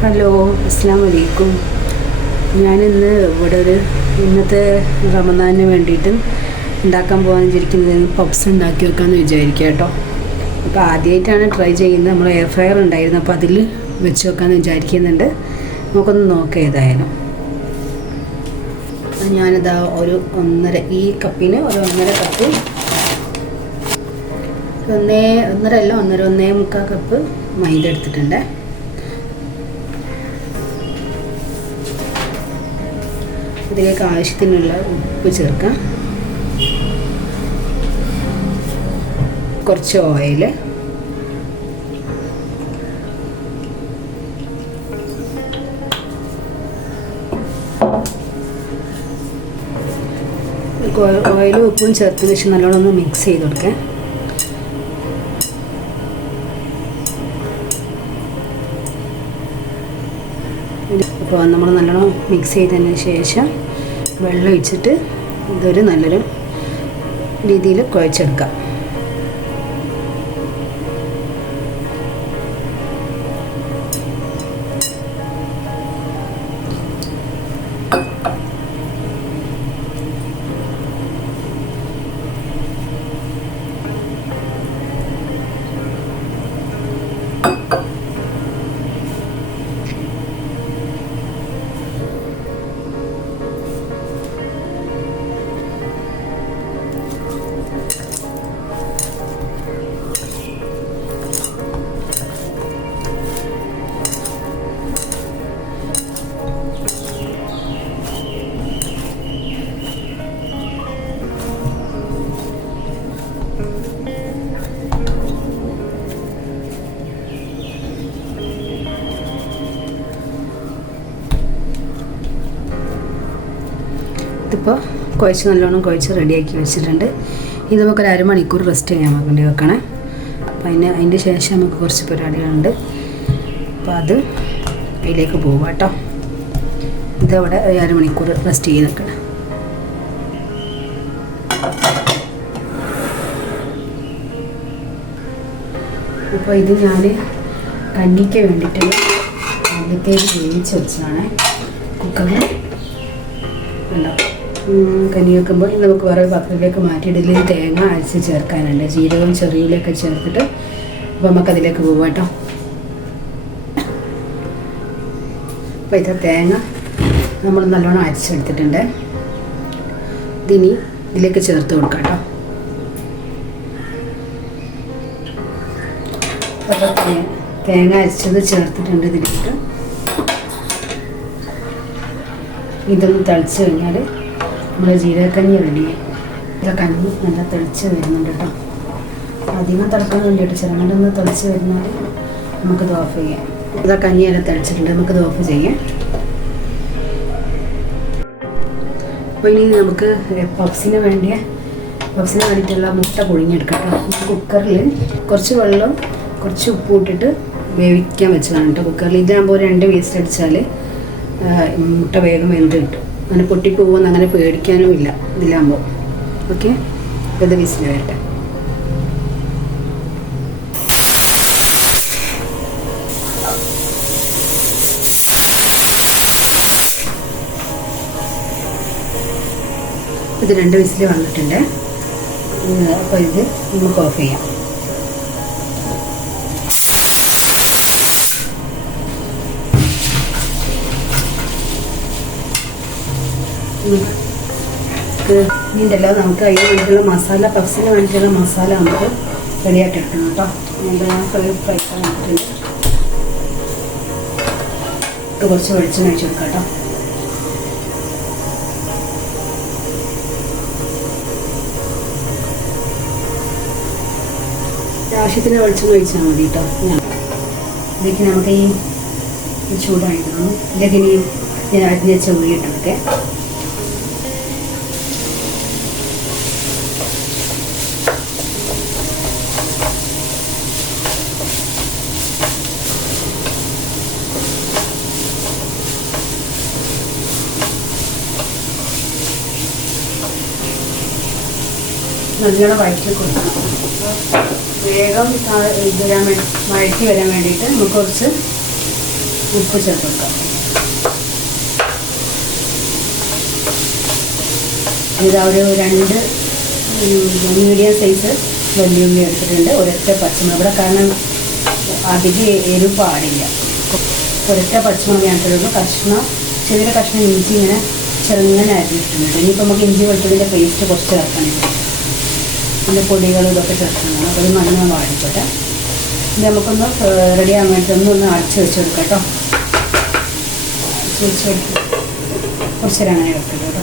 Hello, അസ്സലാമു അലൈക്കും. ഞാനിന്ന് ഇവിടെ ഇന്നത്തെ റമദാനിന് വേണ്ടിയിട്ട് ഉണ്ടാക്കാൻ പോകാൻ വിചാരിക്കുന്നത് പപ്സ് ഉണ്ടാക്കി വെക്കാമെന്ന് വിചാരിക്കുക കേട്ടോ. അപ്പോൾ ആദ്യമായിട്ടാണ് ട്രൈ ചെയ്യുന്നത്. നമ്മൾ എയർ ഫ്രയർ ഉണ്ടായിരുന്നു, അപ്പോൾ അതിൽ വെച്ച് വെക്കാമെന്ന് വിചാരിക്കുന്നുണ്ട്. നമുക്കൊന്ന് നോക്കാം ഏതായാലും. ഞാനിതാ ഈ കപ്പിന് ഒരു 1.5 കപ്പ്, ഒന്നേ മുക്കാൽ കപ്പ് മൈദ എടുത്തിട്ടുണ്ട്. ഇതിലേക്ക് ആവശ്യത്തിനുള്ള ഉപ്പ് ചേർക്കാം, കുറച്ച് ഓയിൽ, ഓയിലും ഉപ്പും ചേർത്തതിന് ശേഷം നല്ലോണം ഒന്ന് മിക്സ് ചെയ്ത് കൊടുക്കാം. അപ്പോൾ നമ്മൾ നല്ലോണം മിക്സ് ചെയ്തതിന് ശേഷം വെള്ളം ഒഴിച്ചിട്ട് ഇതൊരു നല്ലൊരു രീതിയിൽ കുഴച്ചെടുക്കാം. ഇതിപ്പോൾ നല്ലോണം കുഴച്ച് റെഡിയാക്കി വെച്ചിട്ടുണ്ട്. ഇത് നമുക്കൊരു അരമണിക്കൂർ റെസ്റ്റ് ചെയ്യാൻ വേണ്ടി വെക്കണേ. അപ്പോൾ അതിൻ്റെ ശേഷം നമുക്ക് കുറച്ച് പരിപാടികളുണ്ട്. അപ്പോൾ അതിലേക്ക് പോവാം കേട്ടോ. ഇതവിടെ ഒരു അരമണിക്കൂർ റെസ്റ്റ് ചെയ്ത് വെക്കണം. അപ്പോൾ ഇത് ഞാൻ കഞ്ഞിക്ക് വേണ്ടിയിട്ട് ആദ്യത്തേക്ക് വേവിച്ച് വെച്ചതാണ് കുക്കറിൽ. ഉണ്ടോ, കഞ്ഞി വെക്കുമ്പോൾ നമുക്ക് വേറെ പാത്രത്തിലേക്ക് മാറ്റിയിടയിൽ തേങ്ങ അരച്ച് ചേർക്കാനുണ്ട്, ജീരകവും ചെറിയുള്ളിയൊക്കെ ചേർത്തിട്ട്. അപ്പോൾ നമുക്കതിലേക്ക് പോകാം കേട്ടോ. അപ്പോൾ ഇത് തേങ്ങ നമ്മൾ നല്ലോണം അരച്ചെടുത്തിട്ടുണ്ട്. ഇതിലേക്ക് ചേർത്ത് കൊടുക്കാം കേട്ടോ. അപ്പോൾ തേങ്ങ അരച്ചത് ചേർത്തിട്ടുണ്ട് ഇതിലേക്ക്. ഇതൊന്ന് തിളച്ച് കഴിഞ്ഞാൽ നമ്മുടെ ജീരകക്കഞ്ഞി റെഡിയായി. കഞ്ഞി നല്ല തിളച്ച് വരുന്നുണ്ട് കേട്ടോ. അധികം തിളക്കാൻ വേണ്ടിയിട്ട് ചെറുങ്ങനൊന്ന് തിളച്ച് വരുന്നാൽ നമുക്കിത് ഓഫ് ചെയ്യാം. കഞ്ഞി എല്ലാം തിളച്ചിട്ടുണ്ട്, നമുക്കിത് ഓഫ് ചെയ്യാം. അപ്പോൾ ഇനി നമുക്ക് പപ്സിന് വേണ്ടിയിട്ടുള്ള മുട്ട പുഴുങ്ങിയെടുക്കാം കേട്ടോ. കുക്കറിൽ കുറച്ച് വെള്ളം കുറച്ച് ഉപ്പ് ഇട്ടിട്ട് വേവിക്കാൻ വെച്ചതാണ് കേട്ടോ കുക്കറിൽ. ഇതാകുമ്പോൾ 2 വിസിൽ അടിച്ചാൽ മുട്ട വേഗം വെന്ത് കിട്ടും. അങ്ങനെ പൊട്ടിപ്പോകുമെന്ന് അങ്ങനെ പേടിക്കാനും ഇല്ല ഇതിലാകുമ്പോൾ. ഓക്കെ, ഇത് വിസിൽ വരട്ടെ. ഇത് 2 വിസിൽ വന്നിട്ടുണ്ട്. അപ്പോൾ ഇത് നമുക്ക് ഓഫ് ചെയ്യാം. ഇതിൻ്റെല്ലാം നമുക്ക് അതിന് വേണ്ടിയിട്ടുള്ള മസാല, പപ്സിന് വേണ്ടിയിട്ടുള്ള മസാല നമുക്ക് റെഡിയാക്കി എടുക്കണം കേട്ടോ. ഞാൻ ഫ്രൈ പാൻ എടുത്തിട്ടുണ്ട്. കുറച്ച് വെളിച്ചെണ്ണ ഒഴിച്ച് കൊടുക്കാം കേട്ടോ. ആവശ്യത്തിന് വെളിച്ചെണ്ണ ഒഴിച്ചാൽ മതി കേട്ടോ. ഇതിലേക്ക് നമുക്ക് ഈ ചൂടായിരുന്നു. ഇതിലേക്ക് ഇനി ഞാൻ അരിഞ്ഞ ചെറിയ ഇട്ടൊക്കെ നല്ലോണം വഴറ്റി കൊടുക്കണം. വേഗം വഴറ്റി വരാൻ വേണ്ടിയിട്ട് നമുക്ക് കുറച്ച് ഉപ്പ് ചേർത്ത് കൊടുക്കാം. ഇതാ ഒരു 2 മീഡിയം സൈസ് വെള്ളുള്ളി എടുത്തിട്ടുണ്ട്. ഒരൊറ്റ പച്ചമുളക് ഇവിടെ, കാരണം അധികം എരിവ് പാടില്ല. ഒരൊറ്റ പച്ചമുളക് ഞാൻ ഇട്ടിരുന്നു. ചെറിയ കഷ്ണം ഇഞ്ചി ഇങ്ങനെ ചെറുങ്ങനെ അരിഞ്ഞിട്ടുണ്ട്. ഇനിയിപ്പോൾ നമുക്ക് ഇഞ്ചി വെളുത്തുള്ളിൻ്റെ പേസ്റ്റ് കുറച്ച് ചേർക്കാനുണ്ട്. പിന്നെ പൊടികളും ഇതൊക്കെ ചേർക്കണം. അപ്പോൾ ഇത് നന്നായി വാടിക്കോട്ടെ. ഇത് നമുക്കൊന്ന് റെഡി ആകാൻ വേണ്ടി ഒന്ന് അടച്ച് വെച്ച് കൊടുക്കാം കേട്ടോ. അടച്ച് വെച്ച് കൊടുക്കും. കുറച്ച് നേരം അങ്ങനെ വെക്കാം കേട്ടോ.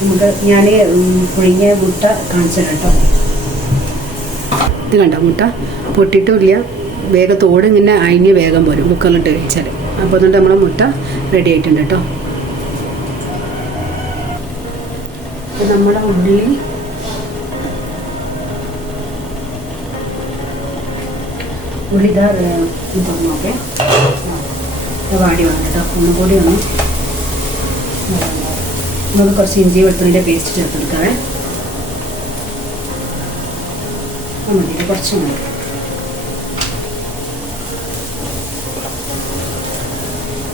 നമുക്ക് ഞാൻ പുഴുങ്ങിയ മുട്ട കാണിച്ചിട്ട് കേട്ടോ. ഇത് കണ്ടോ, മുട്ട പൊട്ടിയിട്ടുമില്ല, വേഗം തോട് ഇങ്ങനെ അഴിഞ്ഞ് വേഗം പോരും കുക്കറിലിട്ട് കഴിച്ചാൽ. അപ്പോൾ അതുകൊണ്ട് നമ്മുടെ മുട്ട റെഡി ആയിട്ടുണ്ട് കേട്ടോ. അപ്പോൾ നമ്മുടെ ഉള്ളി ഇതാ തുറന്നോക്കെ വാടി വന്നു കേട്ടോ. ഒന്നുകൂടി ഒന്ന് നമുക്ക് കുറച്ച് ഇഞ്ചി വെളുത്തുള്ളിൻ്റെ പേസ്റ്റ് ചേർത്തെടുക്കാവേ. മതി, കുറച്ച് മതി.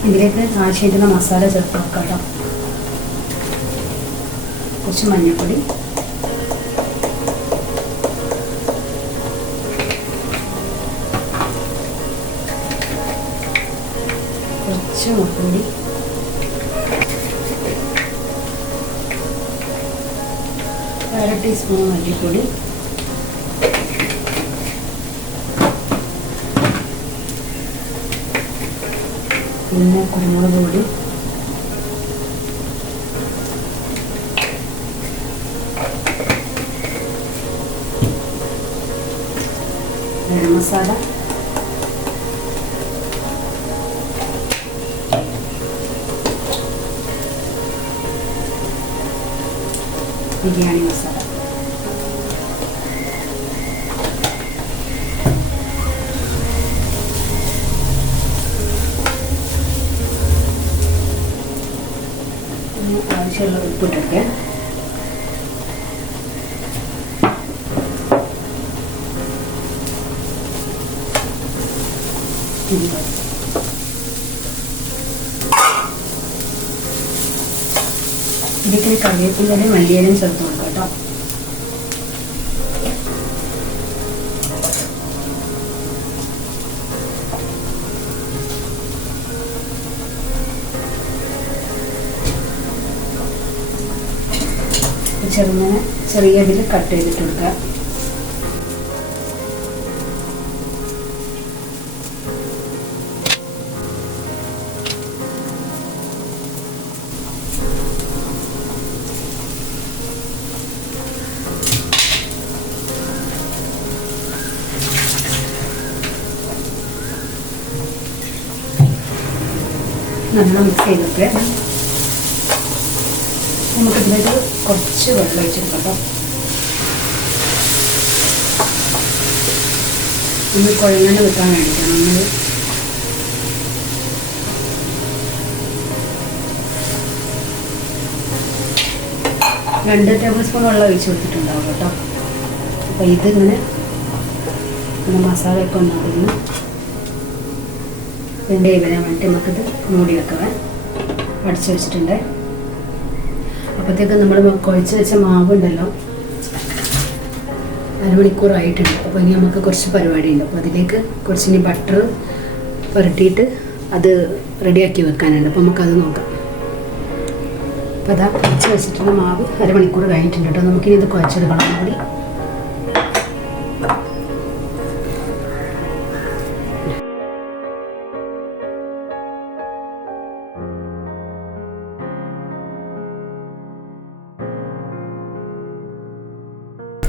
ഇതിലേക്ക് ആവശ്യമായിട്ടുള്ള മസാല ചേർത്ത് വെക്കാം കേട്ടോ. കുറച്ച് മഞ്ഞൾപ്പൊടി, കുറച്ച് മുളകുപൊടി, അര ടീസ്പൂൺ മല്ലിപ്പൊടി, പിന്നെ കുരുമുളക് പൊടി, ഗരം മസാല, ബിരിയാണി മസാല. ആവശ്യമുള്ള ഉപ്പിട്ടൊക്കെ ഇതിലേക്ക് കറിവേപ്പിൻ്റെ മല്ലിയിലും ചേർത്ത് കൊടുക്കാം കേട്ടോ. ചെറിയ ഇതിൽ കട്ട് ചെയ്തിട്ട് കൊടുക്കുക. നല്ലോണം മിക്സ് ചെയ്തൊക്കെ നമുക്കിതിലേക്ക് കുറച്ച് വെള്ളം ഒഴിച്ചെടുക്കാം. ഒന്ന് കുഴങ്ങനെ വെക്കാൻ വേണ്ടിയിട്ടാണ്. നമ്മൾ 2 ടേബിൾ സ്പൂൺ വെള്ളം ഒഴിച്ച് കൊടുത്തിട്ടുണ്ടാവും കേട്ടോ. അപ്പോൾ ഇതിങ്ങനെ മസാലയൊക്കെ ഒന്നാകുന്നു വെന്ത് വരാൻ വേണ്ടി നമുക്കിത് മൂടി വെക്കാം. അടച്ച് വെച്ചിട്ടുണ്ട്. അപ്പോഴത്തേക്ക് നമ്മൾ കുഴച്ച് വെച്ച മാവുണ്ടല്ലോ, അരമണിക്കൂറായിട്ടുണ്ട്. അപ്പോൾ ഇനി നമുക്ക് കുറച്ച് പരിപാടിയുണ്ട്. അപ്പോൾ അതിലേക്ക് കുറച്ച് ഇനി ബട്ടർ പുരട്ടിയിട്ട് അത് റെഡിയാക്കി വെക്കാനുണ്ട്. അപ്പോൾ നമുക്കത് നോക്കാം. അപ്പോൾ അതാ കുഴച്ച് വെച്ചിട്ടുള്ള മാവ് അരമണിക്കൂർ കഴിഞ്ഞിട്ടുണ്ട് കേട്ടോ. നമുക്കിനി ഇത് കുഴച്ചെടുക്കണം കൂടി.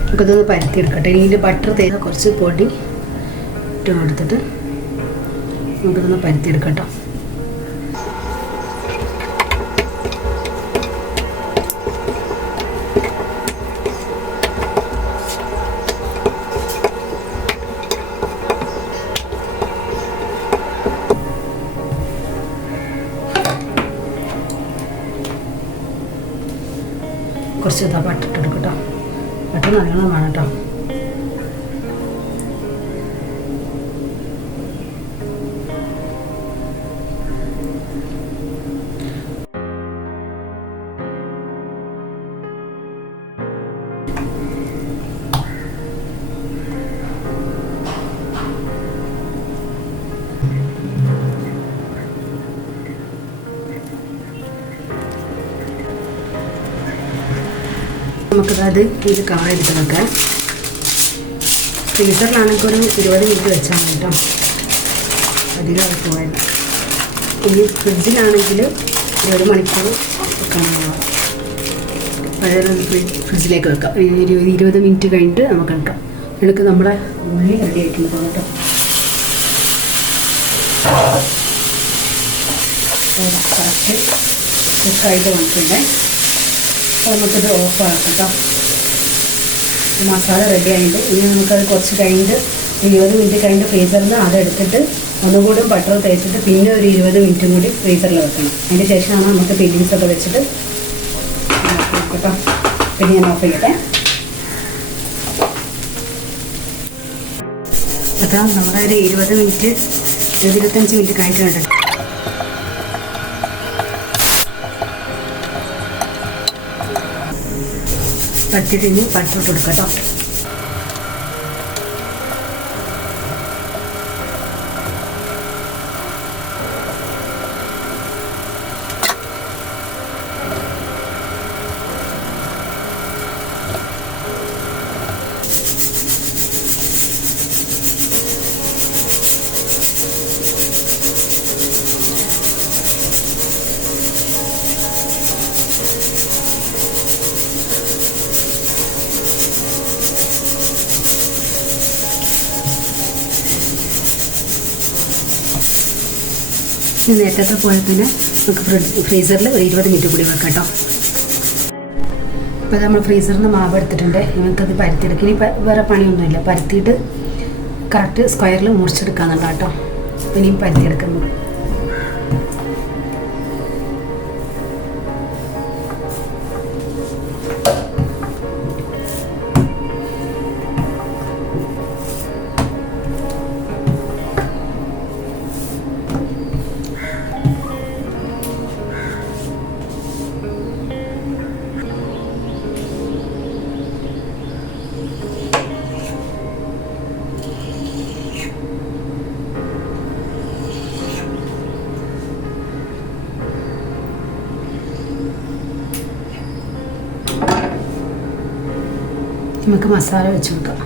നമുക്കിതൊന്ന് പരത്തിയെടുക്കട്ടെ. ഇതിൽ ബട്ടർ തേങ്ങ കുറച്ച് പൊടി ഇട്ട് കൊടുത്തിട്ട് നമുക്കിതൊന്ന് പരത്തിയെടുക്കട്ടോ. കുറച്ച് ബട്ടർ ഇട്ട് കൊടുക്കട്ടോ. ബട്ടർ നല്ലോണം വേണം കേട്ടോ. നമുക്കത് ഇത് കവർ ചെയ്തിട്ട് വെക്കാം. ഫ്രീസറിലാണെങ്കിൽ ഒരു 20 മിനിറ്റ് വെച്ചാൽ മതി കേട്ടോ, അധികം അത് പോയത്. ഇനി ഫ്രിഡ്ജിലാണെങ്കിൽ 20 മണിക്കൂർ വെക്കണം. പഴയ ഫ്രിഡ്ജിലേക്ക് വെക്കാം. 20 മിനിറ്റ് കഴിഞ്ഞിട്ട് നമുക്ക് എടുക്കാം. എടുക്കുക നമ്മുടെ ഉള്ളി റെഡി ആയിട്ടുണ്ട് കേട്ടോ. കറക്റ്റ് കുക്കായിട്ട് വന്നിട്ടുണ്ട്. അപ്പോൾ നമുക്കിത് ഓഫാക്കാം കേട്ടോ. മസാല റെഡി ആയിട്ട് ഇനി നമുക്കത് കുറച്ച് കഴിഞ്ഞിട്ട് 20 മിനിറ്റ് കഴിഞ്ഞിട്ട് ഫ്രീസറിൽ നിന്ന് അതെടുത്തിട്ട് ഒന്നുകൂടി ബട്ടർ തേച്ചിട്ട് പിന്നെ ഒരു 20 മിനിറ്റും കൂടി ഫ്രീസറിൽ വെക്കണം. അതിന് ശേഷമാണ് നമുക്ക് ഫില്ലിങ്സൊക്കെ വെച്ചിട്ട് കേട്ടോ. പിന്നെ ഞാൻ ഓഫ് ചെയ്യട്ടെ. അതാ നമ്മുടെ ഒരു 20 മിനിറ്റ് 25 മിനിറ്റ് കഴിഞ്ഞിട്ടുണ്ട്. പറ്റിട്ട് ഇനി പട്ടിട്ട് കൊടുക്കാം കേട്ടോ. നേരത്തെ പോലെ തന്നെ നമുക്ക് ഫ്രീസറിൽ ഒരു 20 മിനിറ്റ് കൂടി വെക്കാം കേട്ടോ. അപ്പോൾ നമ്മൾ ഫ്രീസറിൽ നിന്ന് മാവ് എടുത്തിട്ടുണ്ട്. നമുക്കത് പരത്തിയെടുക്കും. ഇനി വേറെ പണിയൊന്നുമില്ല. പരത്തിയിട്ട് കറക്റ്റ് സ്ക്വയറിൽ മുറിച്ചെടുക്കാമെന്നുള്ള കേട്ടോ. അപ്പോൾ ഇനിയും പരത്തിയെടുക്കുന്നു. നമുക്ക് മസാല വെച്ച് കൊടുക്കാം.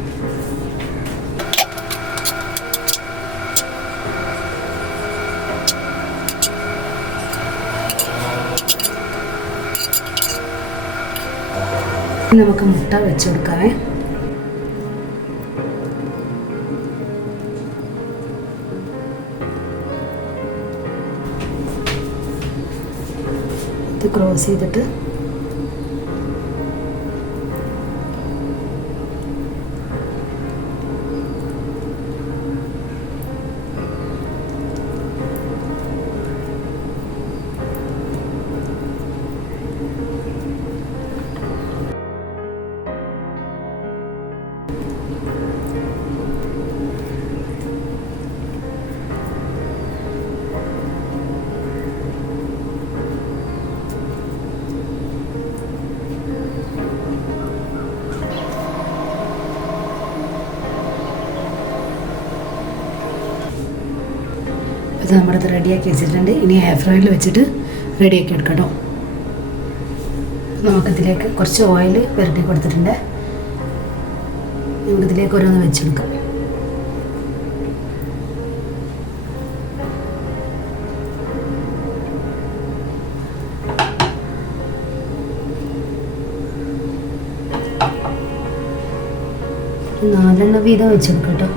നമുക്ക് മുട്ട വെച്ച് കൊടുക്കാവേ. ഇത് ക്രോസ് ചെയ്തിട്ട് ഇത് നമ്മളത് റെഡിയാക്കി വെച്ചിട്ടുണ്ട്. ഇനി എയർ ഫ്രയറിൽ വെച്ചിട്ട് റെഡിയാക്കി എടുക്കാം കേട്ടോ. നമുക്കിതിലേക്ക് കുറച്ച് ഓയിൽ പുരട്ടി കൊടുത്തിട്ടുണ്ട്. നമുക്കിതിലേക്ക് ഓരോന്ന് വെച്ചെടുക്കാം. നാലെണ്ണം വീതം വെച്ചെടുക്കാം കേട്ടോ.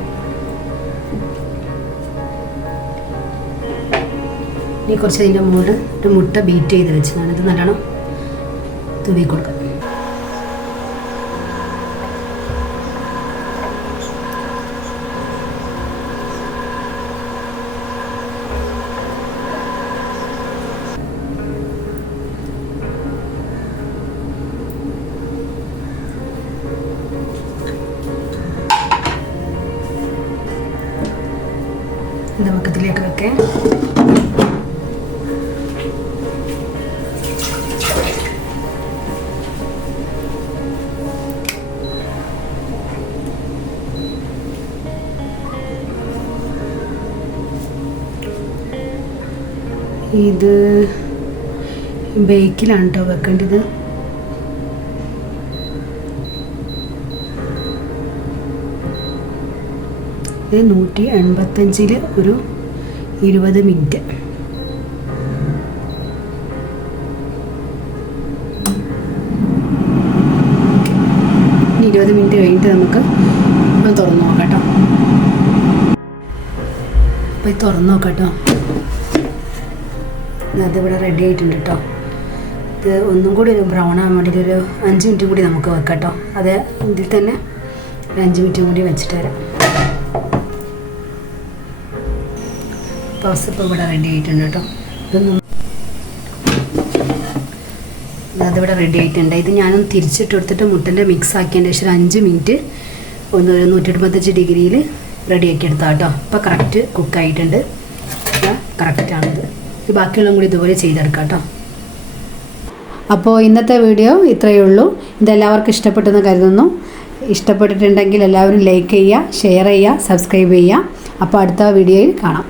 ഇനി കുറച്ച് അതിൻ്റെ മുകളിൽ ഒരു മുട്ട ബീറ്റ് ചെയ്ത് വെച്ചതാണ്. ഇത് നല്ലോണം തൂവി കൊടുക്കാം. നമുക്കിതിലേക്ക് വെക്കാം. ഇത് ബേക്കിലാണ് കേട്ടോ വെക്കേണ്ടത്. ഇത് 185 ഒരു 20 മിനിറ്റ്. ഇനി 20 മിനിറ്റ് കഴിഞ്ഞിട്ട് നമുക്ക് ഒന്ന് തുറന്ന് നോക്കാം കേട്ടോ. അപ്പോൾ ഇത് തുറന്ന് നോക്കാം കേട്ടോ. അതിവിടെ റെഡി ആയിട്ടുണ്ട് കേട്ടോ. ഇത് ഒന്നും കൂടി ഒരു ബ്രൗൺ ആകാൻ വേണ്ടിയിട്ട് ഒരു 5 മിനിറ്റ് കൂടി നമുക്ക് വെക്കാം കേട്ടോ. അതേ ഇതിൽ തന്നെ ഒരു 5 മിനിറ്റ് കൂടി വെച്ചിട്ട് വരാം. പഫ്സ് ഇപ്പോൾ ഇവിടെ റെഡി ആയിട്ടുണ്ട് കേട്ടോ. അതിവിടെ റെഡി ആയിട്ടുണ്ട്. ഇത് ഞാനൊന്ന് തിരിച്ചിട്ട് കൊടുത്തിട്ട് മുട്ടൻ്റെ മിക്സ് ആക്കിയതിൻ്റെ ശേഷം 5 മിനിറ്റ് ഒരു 185 ഡിഗ്രിയിൽ റെഡിയാക്കി എടുത്താൽ കേട്ടോ. ഇപ്പോൾ കറക്റ്റ് കുക്കായിട്ടുണ്ട്. കറക്റ്റാണിത്. ഈ ബാക്കിയുള്ളതും കൂടി ഇതുപോലെ ചെയ്തെടുക്കാം കേട്ടോ. അപ്പോൾ ഇന്നത്തെ വീഡിയോ ഇത്രയേ ഉള്ളൂ. ഇതെല്ലാവർക്കും ഇഷ്ടപ്പെട്ടെന്ന് കരുതുന്നു. ഇഷ്ടപ്പെട്ടിട്ടുണ്ടെങ്കിൽ എല്ലാവരും ലൈക്ക് ചെയ്യുക, ഷെയർ ചെയ്യുക, സബ്സ്ക്രൈബ് ചെയ്യുക. അപ്പോൾ അടുത്ത വീഡിയോയിൽ കാണാം.